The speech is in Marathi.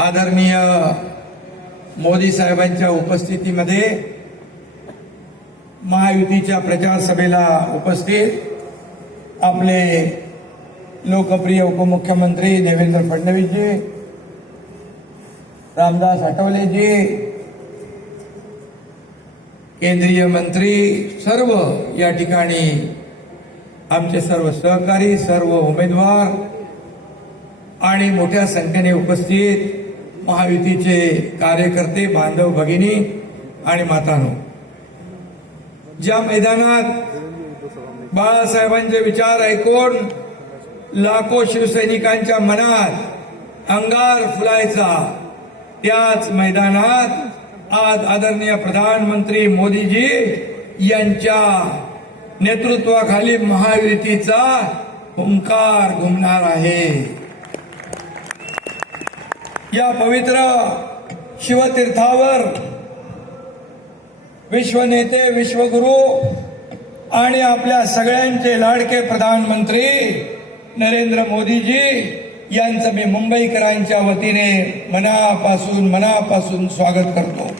आदरणीय मोदी साहेबांच्या उपस्थितीमध्ये महायुतीच्या प्रचार सभेला उपस्थित आपले लोकप्रिय उपमुख्यमंत्री देवेंद्र फडणवीसजी, रामदास आठवलेजी, केंद्रीय मंत्री, सर्व या ठिकाणी आमचे सर्व सहकारी, सर्व उमेदवार आणि मोठ्या संख्येने उपस्थित महायुतीचे कार्यकर्ते, बांधव, भगिनी आणि मातांनो, ज्या मैदानात बाळासाहेबांचे विचार ऐकून लाखो शिवसैनिकांच्या मनात अंगार फुलायचा, त्याच मैदानात आज आदरणीय प्रधानमंत्री मोदीजी यांच्या नेतृत्वाखाली महायुतीचा हुंकार घुमणार आहे। या पवित्र शिवतीर्थावर विश्वनेते, विश्वगुरु आणि आपल्या सगळ्यांचे लाडके प्रधानमंत्री नरेंद्र मोदीजी यांचं मी मुंबईकरांच्या वतीने मनापासून स्वागत करतो।